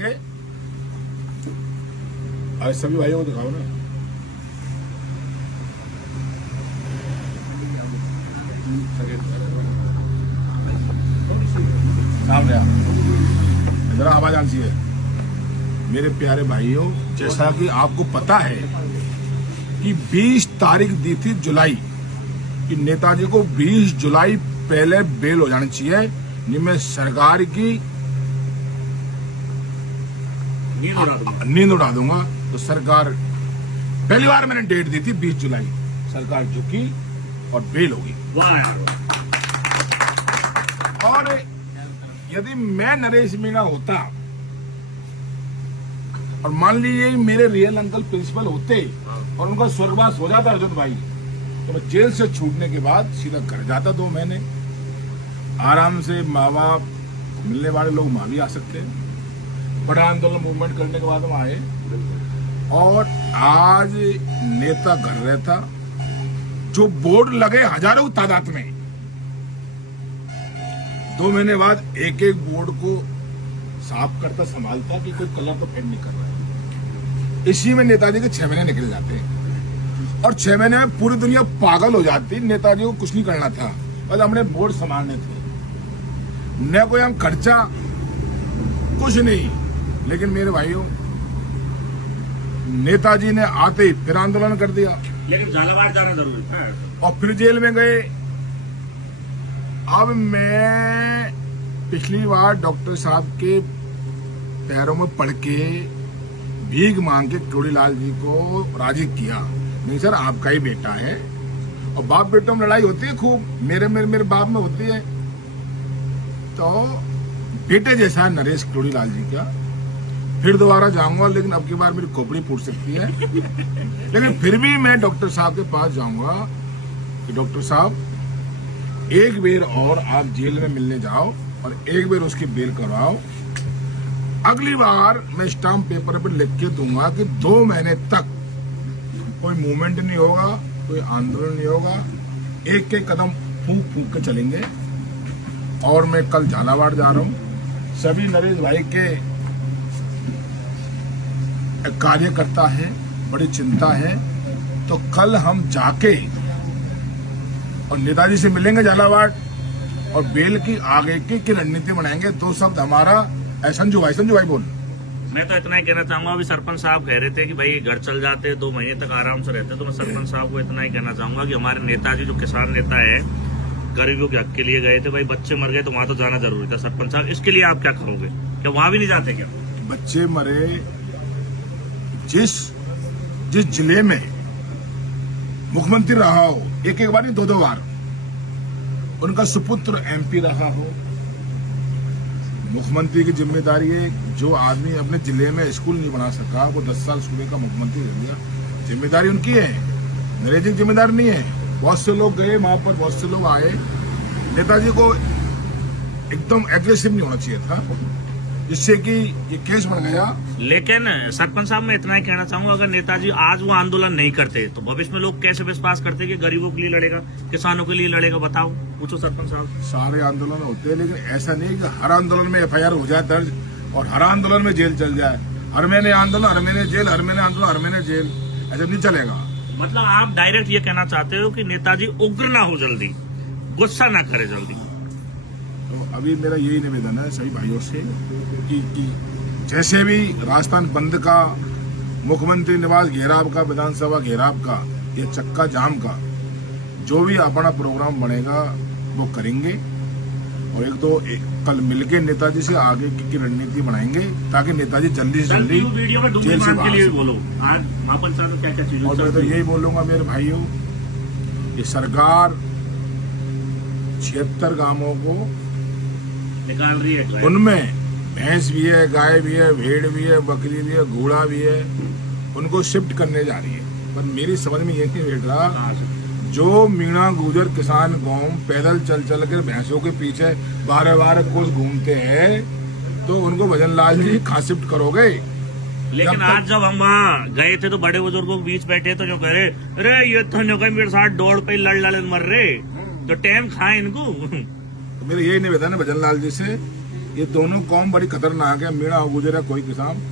जाएंगे। आज सभी भाइयों को दिखाओ ना। सामने जरा आवाज आनी चाहिए। मेरे प्यारे भाइयों, जैसा कि आपको पता है कि 20 तारीख दी थी जुलाई कि नेताजी को 20 जुलाई पहले बेल हो जानी चाहिए, नहीं मैं सरकार की नींद उड़ा दूंगा। तो सरकार पहली बार मैंने डेट दी थी 20 जुलाई, सरकार झुकी और बेल होगी। और यदि मैं नरेश मीणा होता और मान लीजिए मेरे रियल अंकल प्रिंसिपल होते और उनका स्वर्गवास हो जाता अर्जुन भाई, तो मैं जेल से छूटने के बाद सीधा घर जाता। 2 महीने आराम से माँ बाप मिलने वाले लोग वहां भी आ सकते हैं। बड़ा आंदोलन मूवमेंट करने के बाद हम आए और आज नेता घर रहता, जो बोर्ड लगे हजारों तादाद में, 2 महीने बाद एक एक बोर्ड को साफ करता संभालता कि कोई कलर तो फेड नहीं कर रहा है। इसी में नेताजी के 6 महीने निकल जाते हैं और 6 महीने में पूरी दुनिया पागल हो जाती। नेताजी को कुछ नहीं करना था, बस हमने बोर्ड संभालने थे, न कोई हम खर्चा कुछ नहीं। लेकिन मेरे भाइयों, नेताजी ने आते ही फिर आंदोलन कर दिया, लेकिन झालावाड़ जाना जरूरी था और फिर जेल में गए। अब मैं पिछली बार डॉक्टर साहब के पैरों में पड़ के भीख मांग के करोड़ीलाल जी को राजी किया। नहीं सर, आपका ही बेटा है और बाप बेटों में लड़ाई होती है खूब, मेरे बाप में होती है। तो बेटे जैसा नरेश करोड़ीलाल जी का फिर दोबारा जाऊंगा, लेकिन अब की बार मेरी खोपड़ी फूट सकती है। लेकिन फिर भी मैं डॉक्टर साहब के पास जाऊंगा कि डॉक्टर साहब एक बेर और आप जेल में मिलने जाओ और एक बेर उसकी बेल करवाओ। अगली बार मैं स्टाम्प पेपर पर लिख के दूंगा कि 2 महीने तक कोई मूवमेंट नहीं होगा, कोई आंदोलन नहीं होगा, एक एक कदम फूंक फूंक के चलेंगे। और मैं कल झालावाड़ जा रहा हूं। सभी नरेश भाई के कार्यकर्ता है, बड़ी चिंता है, तो कल हम जाके और नेताजी से मिलेंगे झालावाड़ और बेल की आगे की रणनीति बनाएंगे। 2 शब्द हमारा संजू भाई बोल। मैं तो इतना ही कहना चाहूंगा, अभी सरपंच साहब कह रहे थे कि भाई घर चल जाते 2 महीने तक आराम से रहते, तो मैं सरपंच साहब को इतना ही कहना चाहूंगा कि हमारे नेताजी जो किसान नेता है, गरीबों के हक के लिए गए थे, भाई बच्चे मर गए तो वहां तो जाना जरूरी था। सरपंच साहब, इसके लिए आप क्या कहोगे? क्या वहां भी नहीं जाते क्या? बच्चे मरे, जिस जिले में मुख्यमंत्री रहा हो, एक बार नहीं 2 बार, उनका सुपुत्र MP रहा हो, मुख्यमंत्री की जिम्मेदारी है। जो आदमी अपने जिले में स्कूल नहीं बना सका, वो 10 साल सूबे का मुख्यमंत्री रह गया, जिम्मेदारी उनकी है, नरेश जी की जिम्मेदारी नहीं है। बहुत से लोग गए वहां पर, बहुत से लोग आए। नेताजी को एकदम एग्रेसिव नहीं होना चाहिए था, जिससे कि ये केस बढ़ गया। लेकिन सरपंच साहब, मैं इतना ही कहना चाहूंगा, अगर नेताजी आज वो आंदोलन नहीं करते तो भविष्य में लोग कैसे विश्वास करते कि गरीबों के लिए लड़ेगा, किसानों के लिए लड़ेगा? बताओ, पूछो सरपंच साहब। सारे आंदोलन होते हैं, लेकिन ऐसा नहीं कि हर आंदोलन में FIR हो जाए दर्ज और हर आंदोलन में जेल चल जाए। हर महीने आंदोलन, हर महीने जेल, हर महीने आंदोलन, हर महीने जेल, ऐसा नहीं चलेगा। मतलब आप डायरेक्ट ये कहना चाहते हो कि नेताजी उग्र ना हो, जल्दी गुस्सा ना करे जल्दी। तो अभी मेरा यही निवेदन है सभी भाइयों से कि जैसे भी राजस्थान बंद का, मुख्यमंत्री निवास घेराव का, विधानसभा घेराव का, ये चक्का जाम का, जो भी अपना प्रोग्राम बनेगा वो करेंगे। और कल मिलके नेताजी से आगे की रणनीति बनाएंगे, ताकि नेताजी जल्दी से जल्दी जेल से बाहर। और मैं तो यही बोलूंगा मेरे भाइयों, कि सरकार 76 गांवों को निकाल रही है, उनमें भैंस भी है, गाय भी है, भेड़ भी है, बकरी भी है, घोड़ा भी है, उनको शिफ्ट करने जा रही है। पर मेरी समझ में ये नहीं बैठ रहा, जो मीणा गुजर किसान गांव पैदल चल चल के भैंसों के पीछे 12 कोस घूमते हैं, तो उनको भजन लाल जी कहाँ शिफ्ट करोगे? लेकिन आज जब हम वहाँ गए थे तो बड़े बुजुर्गों के बीच बैठे तो जो कह रहे, अरे ये तो मेरे साथ दौड़ पे लड़ मर रहे, तो टाइम खाए इनको। तो मेरा यही निवेदन है भजन लाल जी से ये दोनों कौम बड़ी खतरनाक है। मीणा गुजरा कोई किसान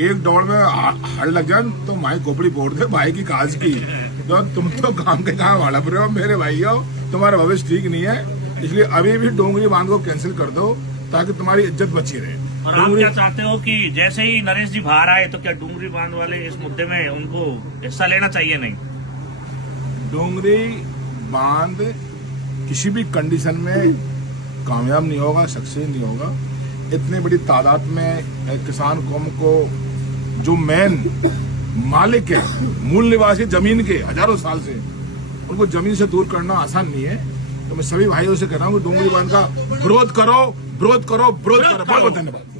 एक दौड़ में हड़ लग जाए तो माई खोपड़ी फोड़ दे भाई की काज की। तो तुम तो काम के कहाँ हड़प रहे हो मेरे भाइयों, तुम्हारा भविष्य ठीक नहीं है। इसलिए अभी भी डोंगरी बांध को कैंसिल कर दो ताकि तुम्हारी इज्जत बची रहे। और आप क्या चाहते हो कि जैसे ही नरेश जी बाहर आए तो क्या डूंगरी बांध वाले इस मुद्दे में उनको हिस्सा लेना चाहिए? नहीं, डोंगरी बांध किसी भी कंडीशन में कामयाब नहीं होगा, सक्सेस नहीं होगा। इतनी बड़ी तादाद में किसान कौम को जो मेन मालिक है, मूल निवासी जमीन के हजारों साल से, उनको जमीन से दूर करना आसान नहीं है। तो मैं सभी भाइयों से कह रहा हूँ कि डोंगरी बांध का विरोध करो, विरोध करो, विरोध करो। बहुत बहुत धन्यवाद।